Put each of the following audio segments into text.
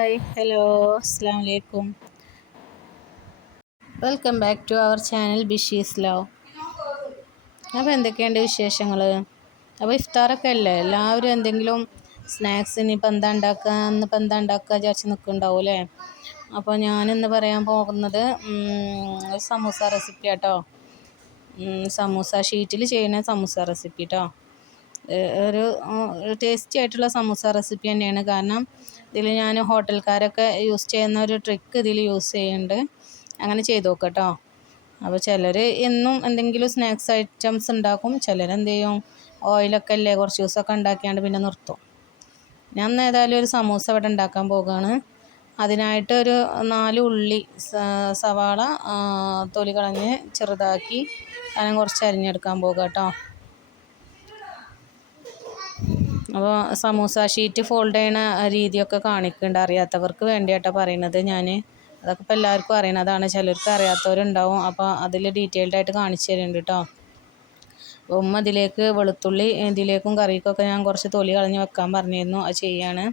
Hi hello അസ്സാം വലൈക്കും welcome back to our channel ബിഷീസ് love അപ്പോൾ എന്തൊക്കെയുണ്ട് വിശേഷങ്ങൾ അപ്പോൾ ഇഫ്താറൊക്കെ അല്ലേ? എല്ലാവരും എന്തെങ്കിലും സ്നാക്സിന് ഇപ്പം എന്താ ഉണ്ടാക്കുക ഇന്നിപ്പോൾ എന്താ ഉണ്ടാക്കുക വിചാരിച്ച് നിൽക്കുന്നുണ്ടാവും അല്ലേ? അപ്പോൾ ഞാനിന്ന് പറയാൻ പോകുന്നത് സമൂസ റെസിപ്പി കേട്ടോ സമൂസ ഷീറ്റിൽ ചെയ്യുന്ന സമൂസ റെസിപ്പി കേട്ടോ ഒരു ടേസ്റ്റി ആയിട്ടുള്ള സമൂസ റെസിപ്പി തന്നെയാണ്. കാരണം ഇതിൽ ഞാൻ ഹോട്ടൽക്കാരൊക്കെ യൂസ് ചെയ്യുന്ന ഒരു ട്രിക്ക് ഇതിൽ യൂസ് ചെയ്യുന്നുണ്ട്. അങ്ങനെ ചെയ്ത് നോക്കാം കേട്ടോ അപ്പോൾ ചിലർ എന്നും എന്തെങ്കിലും സ്നാക്സ് ഐറ്റംസ് ഉണ്ടാക്കും. ചിലർ എന്ത് ചെയ്യും? ഓയിലൊക്കെ അല്ലേ കുറച്ച് ദിവസമൊക്കെ ഉണ്ടാക്കിയാണ്ട് പിന്നെ നിർത്തും. ഞാൻ ഏതായാലും ഒരു സമൂസ ഇവിടെ ഉണ്ടാക്കാൻ പോകുകയാണ് അതിനായിട്ട് ഒരു നാല് ഉള്ളി സവാള തൊലി കളഞ്ഞ് ചെറുതാക്കി കനം കുറച്ച് അരിഞ്ഞെടുക്കാൻ പോകുക കേട്ടോ അപ്പോൾ സമൂസ ഷീറ്റ് ഫോൾഡ് ചെയ്യണ രീതിയൊക്കെ കാണിക്കുന്നുണ്ട് അറിയാത്തവർക്ക് വേണ്ടിയിട്ടാണ് പറയുന്നത് ഞാൻ അതൊക്കെ ഇപ്പോൾ എല്ലാവർക്കും അറിയണതാണ് ചിലർക്ക് അറിയാത്തവരുണ്ടാവും. അപ്പോൾ അതിൽ ഡീറ്റെയിൽഡ് ആയിട്ട് കാണിച്ചു തരുന്നുണ്ട് കേട്ടോ ഉമ്മ അതിലേക്ക് വെളുത്തുള്ളി ഇതിലേക്കും കറിക്കൊക്കെ ഞാൻ കുറച്ച് തൊലി കളഞ്ഞ് വെക്കാൻ പറഞ്ഞിരുന്നു. അത് ചെയ്യാണ്.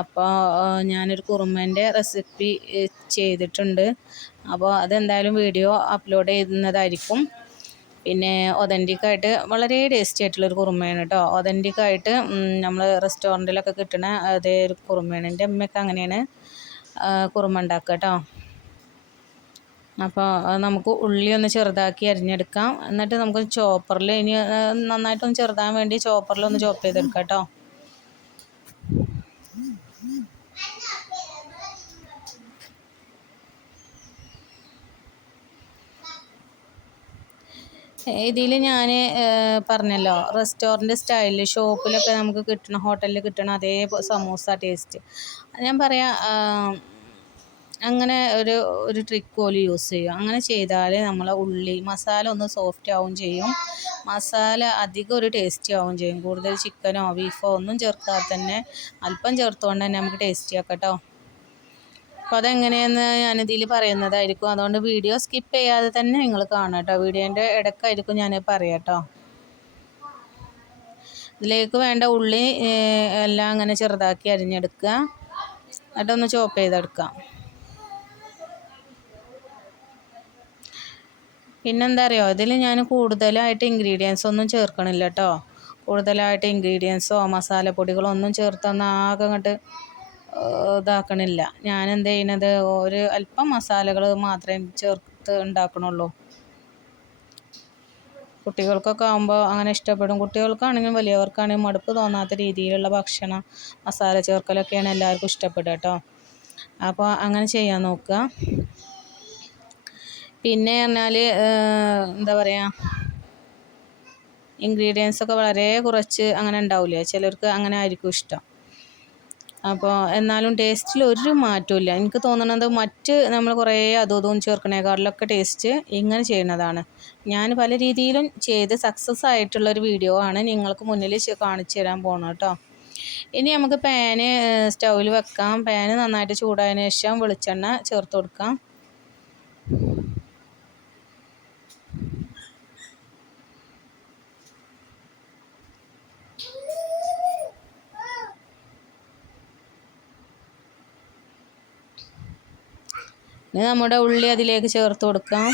അപ്പോൾ ഞാനൊരു കുറുമേന്റെ റെസിപ്പി ചെയ്തിട്ടുണ്ട്. അപ്പോൾ അതെന്തായാലും വീഡിയോ അപ്ലോഡ് ചെയ്യുന്നതായിരിക്കും. പിന്നെ ഒതന്റിക്കായിട്ട് വളരെ ടേസ്റ്റി ആയിട്ടുള്ളൊരു കുറുമയാണ് കേട്ടോ ഒതന്റിക്കായിട്ട് നമ്മൾ റെസ്റ്റോറന്റിലൊക്കെ കിട്ടുന്ന അതേ ഒരു കുറുമയാണ്. എന്റെ അമ്മയൊക്കെ അങ്ങനെയാണ് കുറുമ ഉണ്ടാക്കുക കേട്ടോ അപ്പോൾ നമുക്ക് ഉള്ളി ഒന്ന് ചെറുതാക്കി അരിഞ്ഞെടുക്കാം. എന്നിട്ട് നമുക്ക് ചോപ്പറിൽ ഇനി നന്നായിട്ടൊന്ന് ചെറുതാൻ വേണ്ടി ചോപ്പറിലൊന്ന് ചോപ്പ് ചെയ്തെടുക്കാം കേട്ടോ ഇതിൽ ഞാൻ പറഞ്ഞല്ലോ റെസ്റ്റോറന്റ് സ്റ്റൈലിൽ ഷോപ്പിലൊക്കെ നമുക്ക് കിട്ടണ ഹോട്ടലിൽ കിട്ടണ അതേ സമൂസ ടേസ്റ്റ്. ഞാൻ പറയാം അങ്ങനെ ഒരു ഒരു ട്രിക്ക് പോലെ യൂസ് ചെയ്യും. അങ്ങനെ ചെയ്താൽ നമ്മളെ ഉള്ളി മസാല ഒന്ന് സോഫ്റ്റ് ആവും ചെയ്യും. മസാല അധികം ഒരു ടേസ്റ്റി ആവും ചെയ്യും. കൂടുതൽ ചിക്കനോ ബീഫോ ഒന്നും ചേർക്കാതെ തന്നെ അല്പം ചേർത്തുകൊണ്ട് തന്നെ നമുക്ക് ടേസ്റ്റി ആക്കാം കേട്ടോ അപ്പോൾ അതെങ്ങനെയെന്ന് ഞാനിതിൽ പറയുന്നതായിരിക്കും. അതുകൊണ്ട് വീഡിയോ സ്കിപ്പ് ചെയ്യാതെ തന്നെ നിങ്ങൾ കാണാം കേട്ടോ. വീഡിയോന്റെ ഇടയ്ക്കായിരിക്കും ഞാൻ പറയാട്ടോ ഇതിലേക്ക് വേണ്ട ഉള്ളി എല്ലാം അങ്ങനെ ചെറുതാക്കി അരിഞ്ഞെടുക്കുക. എന്നിട്ടൊന്ന് ചോപ്പ് ചെയ്തെടുക്കാം പിന്നെന്താ അറിയോ ഇതിൽ ഞാൻ കൂടുതലായിട്ട് ഇൻഗ്രീഡിയൻസ് ഒന്നും ചേർക്കണില്ല കേട്ടോ. കൂടുതലായിട്ട് ഇൻഗ്രീഡിയൻസോ മസാലപ്പൊടികളോ ഒന്നും ചേർത്തൊന്നാകെ അങ്ങോട്ട് ഇതാക്കണില്ല. ഞാൻ എന്ത് ചെയ്യണത്? ഒരു അല്പം മസാലകൾ മാത്രമേ ചേർത്ത് ഉണ്ടാക്കണുള്ളൂ. കുട്ടികൾക്കൊക്കെ ആകുമ്പോൾ അങ്ങനെ ഇഷ്ടപ്പെടും. കുട്ടികൾക്കാണെങ്കിലും വലിയവർക്കാണെങ്കിലും മടുപ്പ് തോന്നാത്ത രീതിയിലുള്ള ഭക്ഷണം മസാല ചേർക്കലൊക്കെയാണ് എല്ലാവർക്കും ഇഷ്ടപ്പെടുക കേട്ടോ അപ്പോൾ അങ്ങനെ ചെയ്യാൻ നോക്കുക. പിന്നെ പറഞ്ഞാൽ എന്താ പറയുക ഇൻഗ്രീഡിയൻസ് ഒക്കെ വളരെ കുറച്ച് അങ്ങനെ ഉണ്ടാവില്ല ചിലർക്ക് അങ്ങനെ ആയിരിക്കും ഇഷ്ടം. അപ്പോൾ എന്നാലും ടേസ്റ്റിൽ ഒരു മാറ്റമില്ല എനിക്ക് തോന്നുന്നത് മറ്റ് നമ്മൾ കുറേ അതും ഇതും ചേർക്കണേക്കാളിലൊക്കെ ടേസ്റ്റ് ഇങ്ങനെ ചെയ്യുന്നതാണ്. ഞാൻ പല രീതിയിലും ചെയ്ത് സക്സസ് ആയിട്ടുള്ള ഒരു വീഡിയോ ആണ് നിങ്ങൾക്ക് മുന്നിൽ കാണിച്ചു തരാൻ പോകണം കേട്ടോ ഇനി നമുക്ക് പാന് സ്റ്റൗവിൽ വെക്കാം. പാന് നന്നായിട്ട് ചൂടായതിനു ശേഷം വെളിച്ചെണ്ണ ചേർത്ത് കൊടുക്കാം. ഇനി നമ്മുടെ ഉള്ളി അതിലേക്ക് ചേർത്ത് കൊടുക്കാം.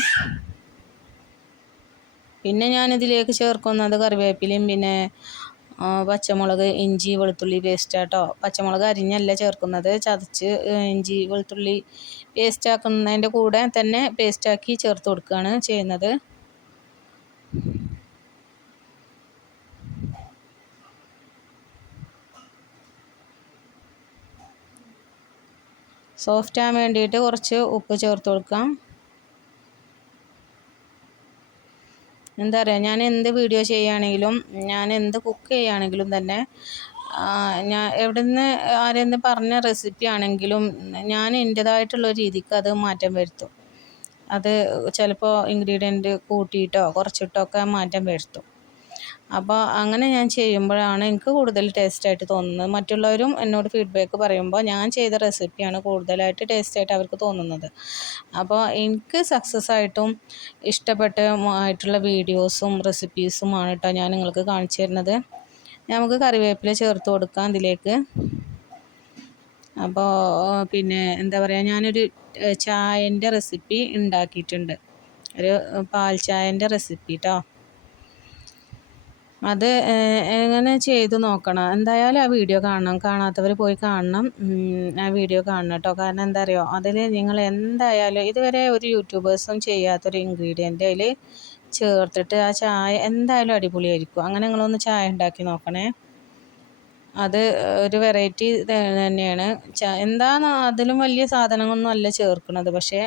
പിന്നെ ഞാനിതിലേക്ക് ചേർക്കുന്നത് കറിവേപ്പിലയും പിന്നെ പച്ചമുളക് ഇഞ്ചി വെളുത്തുള്ളി പേസ്റ്റ് കേട്ടോ പച്ചമുളക് അരിഞ്ഞല്ല ചേർക്കുന്നത്. ചതച്ച് ഇഞ്ചി വെളുത്തുള്ളി പേസ്റ്റ് ആക്കുന്നതിന്റെ കൂടെ തന്നെ പേസ്റ്റാക്കി ചേർത്ത് കൊടുക്കുകയാണ് ചെയ്യുന്നത്. സോഫ്റ്റ് ആകാൻ വേണ്ടിയിട്ട് കുറച്ച് ഉപ്പ് ചേർത്ത് കൊടുക്കാം. എന്താ പറയുക ഞാൻ എന്ത് വീഡിയോ ചെയ്യുകയാണെങ്കിലും ഞാൻ എന്ത് കുക്ക് ചെയ്യുകയാണെങ്കിലും തന്നെ ഞാൻ എവിടെ നിന്ന് ആരെന്ന് പറഞ്ഞ റെസിപ്പി ആണെങ്കിലും ഞാൻ എന്റെതായിട്ടുള്ള രീതിക്ക് അത് മാറ്റം വരുത്തും. അത് ചിലപ്പോൾ ഇൻഗ്രീഡിയന്റ് കൂട്ടിയിട്ടോ കുറച്ചിട്ടോ ഒക്കെ മാറ്റം വരുത്തും. അപ്പോൾ അങ്ങനെ ഞാൻ ചെയ്യുമ്പോഴാണ് എനിക്ക് കൂടുതൽ ടേസ്റ്റായിട്ട് തോന്നുന്നത്. മറ്റുള്ളവരും എന്നോട് ഫീഡ്ബാക്ക് പറയുമ്പോൾ ഞാൻ ചെയ്ത റെസിപ്പിയാണ് കൂടുതലായിട്ട് ടേസ്റ്റായിട്ട് അവർക്ക് തോന്നുന്നത്. അപ്പോൾ എനിക്ക് സക്സസ് ആയിട്ടും ഇഷ്ടപ്പെട്ട ആയിട്ടുള്ള വീഡിയോസും റെസിപ്പീസുമാണ് കേട്ടോ ഞാൻ നിങ്ങൾക്ക് കാണിച്ചു തരുന്നത്. നമുക്ക് കറിവേപ്പില ചേർത്ത് കൊടുക്കാം ഇതിലേക്ക് അപ്പോൾ പിന്നെ എന്താ പറയുക ഞാനൊരു ചായന്റെ റെസിപ്പി ഉണ്ടാക്കിയിട്ടുണ്ട്. ഒരു പാൽ ചായന്റെ റെസിപ്പി കേട്ടോ അത് എങ്ങനെ ചെയ്ത് നോക്കണം? എന്തായാലും ആ വീഡിയോ കാണണം. കാണാത്തവർ പോയി കാണണം. ആ വീഡിയോ കാണണം കേട്ടോ. കാരണം എന്താ അറിയോ അതിൽ നിങ്ങൾ എന്തായാലും ഇതുവരെ ഒരു യൂട്യൂബേഴ്സും ചെയ്യാത്തൊരു ഇൻഗ്രീഡിയന്റ് അതിൽ ചേർത്തിട്ട് ആ ചായ എന്തായാലും അടിപൊളിയായിരിക്കും. അങ്ങനെ നിങ്ങളൊന്ന് ചായ ഉണ്ടാക്കി നോക്കണേ. അത് ഒരു വെറൈറ്റി തന്നെയാണ്. എന്താണ് അതിലും വലിയ സാധനങ്ങളൊന്നും അല്ല ചേർക്കുന്നത് പക്ഷേ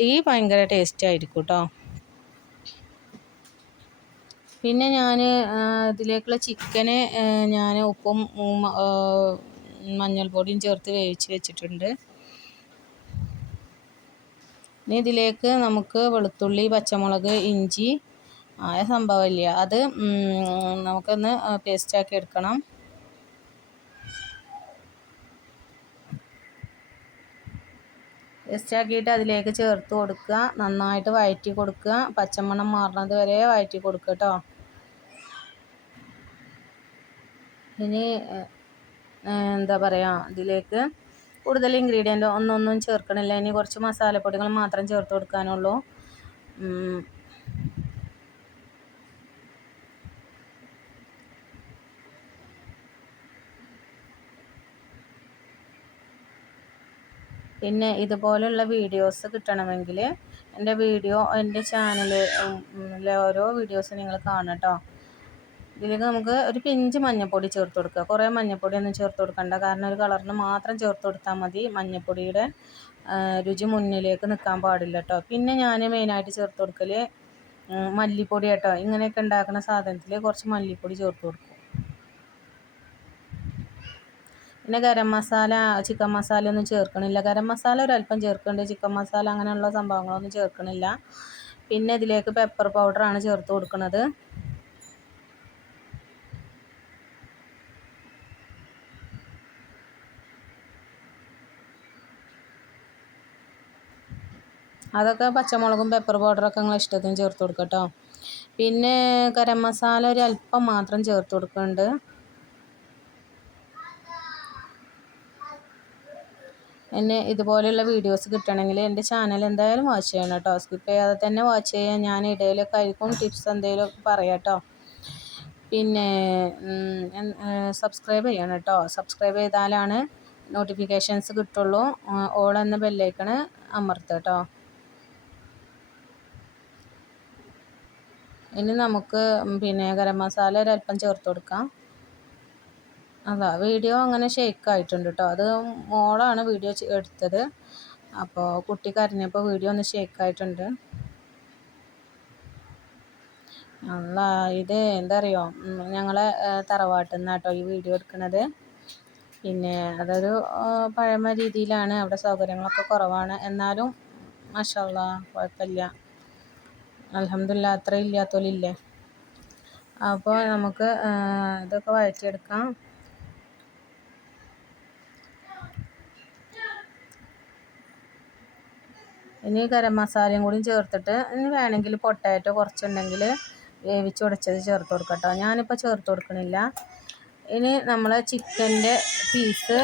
ടീ ഭയങ്കര ടേസ്റ്റ് ആയിരിക്കും കേട്ടോ. പിന്നെ ഞാൻ ഇതിലേക്കുള്ള ചിക്കന് ഞാൻ ഉപ്പും മഞ്ഞൾപ്പൊടിയും ചേർത്ത് വേവിച്ച് വെച്ചിട്ടുണ്ട്. ഇനി ഇതിലേക്ക് നമുക്ക് വെളുത്തുള്ളി പച്ചമുളക് ഇഞ്ചി ആയ സംഭവമില്ല അത് നമുക്കൊന്ന് പേസ്റ്റാക്കി എടുക്കണം. പേസ്റ്റാക്കിയിട്ട് അതിലേക്ക് ചേർത്ത് കൊടുക്കുക നന്നായിട്ട് വഴറ്റി കൊടുക്കുക പച്ചമണം മാറുന്നത് വരെ വഴറ്റി കൊടുക്കുക കേട്ടോ ഇനി എന്താ പറയുക ഇതിലേക്ക് കൂടുതൽ ഇൻഗ്രീഡിയന്റ് ഒന്നൊന്നും ചേർക്കണില്ല. ഇനി കുറച്ച് മസാലപ്പൊടികൾ മാത്രം ചേർത്ത് കൊടുക്കാനുള്ളൂ. പിന്നെ ഇതുപോലുള്ള വീഡിയോസ് കിട്ടണമെങ്കിൽ എന്റെ വീഡിയോ എന്റെ ചാനലിലെ ഓരോ വീഡിയോസ് നിങ്ങൾ കാണണം കേട്ടോ ഇതിലേക്ക് നമുക്ക് ഒരു പിഞ്ച് മഞ്ഞൾപ്പൊടി ചേർത്ത് കൊടുക്കുക. കുറേ മഞ്ഞൾപ്പൊടി ഒന്നും ചേർത്ത് കൊടുക്കണ്ട. കാരണം ഒരു കളറിന് മാത്രം ചേർത്ത് കൊടുത്താൽ മതി. മഞ്ഞൾപ്പൊടിയുടെ രുചി മുന്നിലേക്ക് നിൽക്കാൻ പാടില്ല കേട്ടോ. പിന്നെ ഞാൻ മെയിനായിട്ട് ചേർത്ത് കൊടുക്കൽ മല്ലിപ്പൊടി കേട്ടോ ഇങ്ങനെയൊക്കെ ഉണ്ടാക്കുന്ന സാധനത്തിൽ കുറച്ച് മല്ലിപ്പൊടി ചേർത്ത് കൊടുക്കും. പിന്നെ ഗരം മസാല ചിക്കൻ മസാല ഒന്നും ചേർക്കണില്ല. ഗരം മസാല ഒരല്പം ചേർക്കുന്നുണ്ട് ചിക്കൻ മസാല അങ്ങനെയുള്ള സംഭവങ്ങളൊന്നും ചേർക്കണില്ല. പിന്നെ ഇതിലേക്ക് പെപ്പർ പൗഡറാണ് ചേർത്ത് കൊടുക്കുന്നത് അതൊക്കെ പച്ചമുളകും പെപ്പർ പൗഡറൊക്കെ നിങ്ങൾ ഇഷ്ടത്തിന് ചേർത്ത് കൊടുക്കുക കേട്ടോ. പിന്നെ ഗരം മസാല ഒരു അല്പം മാത്രം ചേർത്ത് കൊടുക്കുന്നുണ്ട്. എന്നെ ഇതുപോലെയുള്ള വീഡിയോസ് കിട്ടണമെങ്കിൽ എന്റെ ചാനൽ എന്തായാലും വാച്ച് ചെയ്യണം കേട്ടോ. സ്കിപ്പ് ചെയ്യാതെ തന്നെ വാച്ച് ചെയ്യാൻ ഞാൻ ഇടയിലൊക്കെ ആയിരിക്കും ടിപ്സ് എന്തെങ്കിലുമൊക്കെ പറയാം കേട്ടോ. പിന്നെ സബ്സ്ക്രൈബ് ചെയ്യണം കേട്ടോ. സബ്സ്ക്രൈബ് ചെയ്താലാണ് നോട്ടിഫിക്കേഷൻസ് കിട്ടുള്ളൂ. ഓൾ എന്ന ബെല്ലൈക്കണ് അമർത്തുക കേട്ടോ. ഇനി നമുക്ക് പിന്നെ ഗരം മസാല ഒരല്പം ചേർത്ത് കൊടുക്കാം. അതാ വീഡിയോ അങ്ങനെ ഷെയ്ക്ക് ആയിട്ടുണ്ട് കേട്ടോ അത് മോളാണ് വീഡിയോ എടുത്തത്. അപ്പോൾ കുട്ടി കരഞ്ഞപ്പോൾ വീഡിയോ ഒന്ന് ഷെയ്ക്ക് ആയിട്ടുണ്ട്. അല്ല ഇത് എന്താ അറിയോ ഞങ്ങളെ തറവാട്ടിൽ നിന്നാണ് കേട്ടോ ഈ വീഡിയോ എടുക്കുന്നത് പിന്നെ അതൊരു പഴമ രീതിയിലാണ്. അവിടെ സൗകര്യങ്ങളൊക്കെ കുറവാണ്. എന്നാലും മഷല്ല കുഴപ്പമില്ല. അലഹമില്ല അത്ര ഇല്ലാത്തോലില്ലേ? അപ്പോൾ നമുക്ക് ഇതൊക്കെ വഴറ്റിയെടുക്കാം. ഇനി ഗരം മസാലയും കൂടി ചേർത്തിട്ട് ഇനി വേണമെങ്കിൽ പൊട്ടാറ്റോ കുറച്ചുണ്ടെങ്കിൽ വേവിച്ചുടച്ചത് ചേർത്ത് കൊടുക്കട്ടോ കേട്ടോ. ഞാനിപ്പോൾ ചേർത്ത് കൊടുക്കണില്ല. ഇനി നമ്മൾ ചിക്കന്റെ പീസ്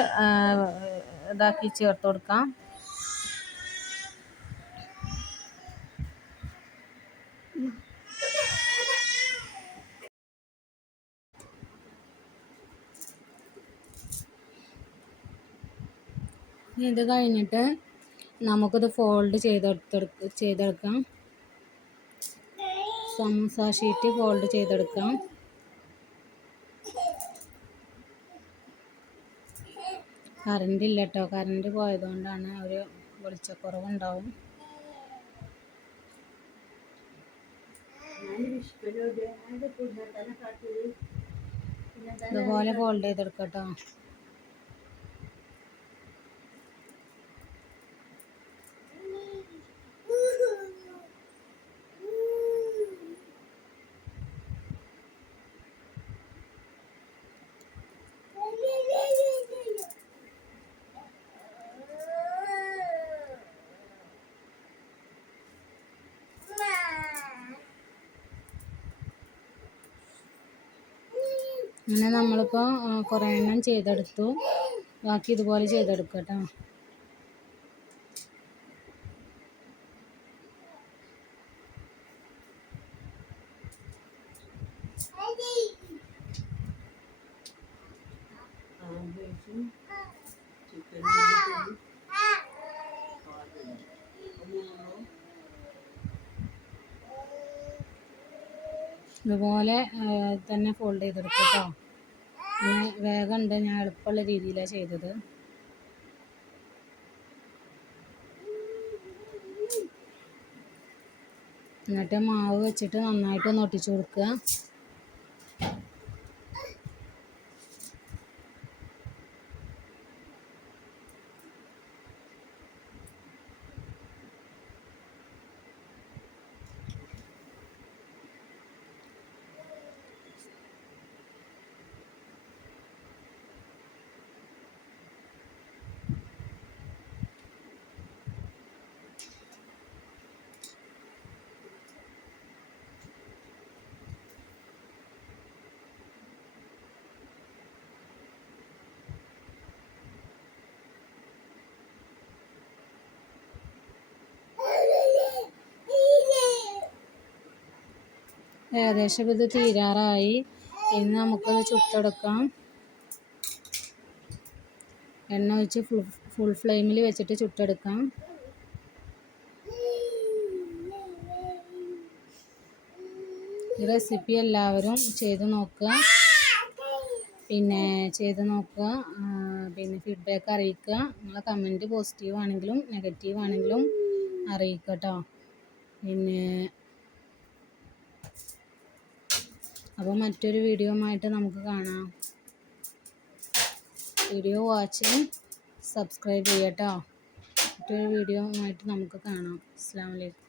ഇതാക്കി ചേർത്ത് കൊടുക്കാം. ഇത് കഴിഞ്ഞിട്ട് നമുക്കിത് ഫോൾഡ് ചെയ്തെടുത്തെടുക്ക ചെയ്തെടുക്കാം. സമൂസ ഷീറ്റ് ഫോൾഡ് ചെയ്തെടുക്കാം. കറണ്ട് ഇല്ല കേട്ടോ കറണ്ട് പോയതുകൊണ്ടാണ് ഒരു വെളിച്ചക്കുറവുണ്ടാവും. ഇതുപോലെ ഫോൾഡ് ചെയ്തെടുക്കാം അങ്ങനെ നമ്മളിപ്പോൾ കുറേ എണ്ണം ചെയ്തെടുത്തു. ബാക്കി ഇതുപോലെ ചെയ്തെടുക്കുക കേട്ടോ ഇതുപോലെ തന്നെ ഫോൾഡ് ചെയ്തെടുക്കും കേട്ടോ പിന്നെ വേഗം ഉണ്ട് ഞാൻ എളുപ്പമുള്ള രീതിയിലാണ് ചെയ്തത്. എന്നിട്ട് മാവ് വെച്ചിട്ട് നന്നായിട്ട് ഒന്ന് ഒട്ടിച്ചു കൊടുക്കുക. ഏകദേശം ഇത് തീരാറായി. ഇനി നമുക്കത് ചുട്ടെടുക്കാം. എണ്ണ ഒഴിച്ച് ഫുൾ ഫുൾ ഫ്ലെയിമിൽ വെച്ചിട്ട് ചുട്ടെടുക്കാം. ഈ റെസിപ്പി എല്ലാവരും ചെയ്ത് നോക്കുക. പിന്നെ ചെയ്ത് നോക്കുക. പിന്നെ ഫീഡ്ബാക്ക് അറിയിക്കുക. നിങ്ങളെ കമന്റ് പോസിറ്റീവ് ആണെങ്കിലും നെഗറ്റീവ് ആണെങ്കിലും അറിയിക്കുക കേട്ടോ പിന്നെ അപ്പോൾ മറ്റൊരു വീഡിയോ ആയിട്ട് നമുക്ക് കാണാം. വീഡിയോ വാച്ച് സബ്സ്ക്രൈബ് ചെയ്യട്ടോ. മറ്റൊരു വീഡിയോ ആയിട്ട് നമുക്ക് കാണാം. അസ്സാം വലൈക്കും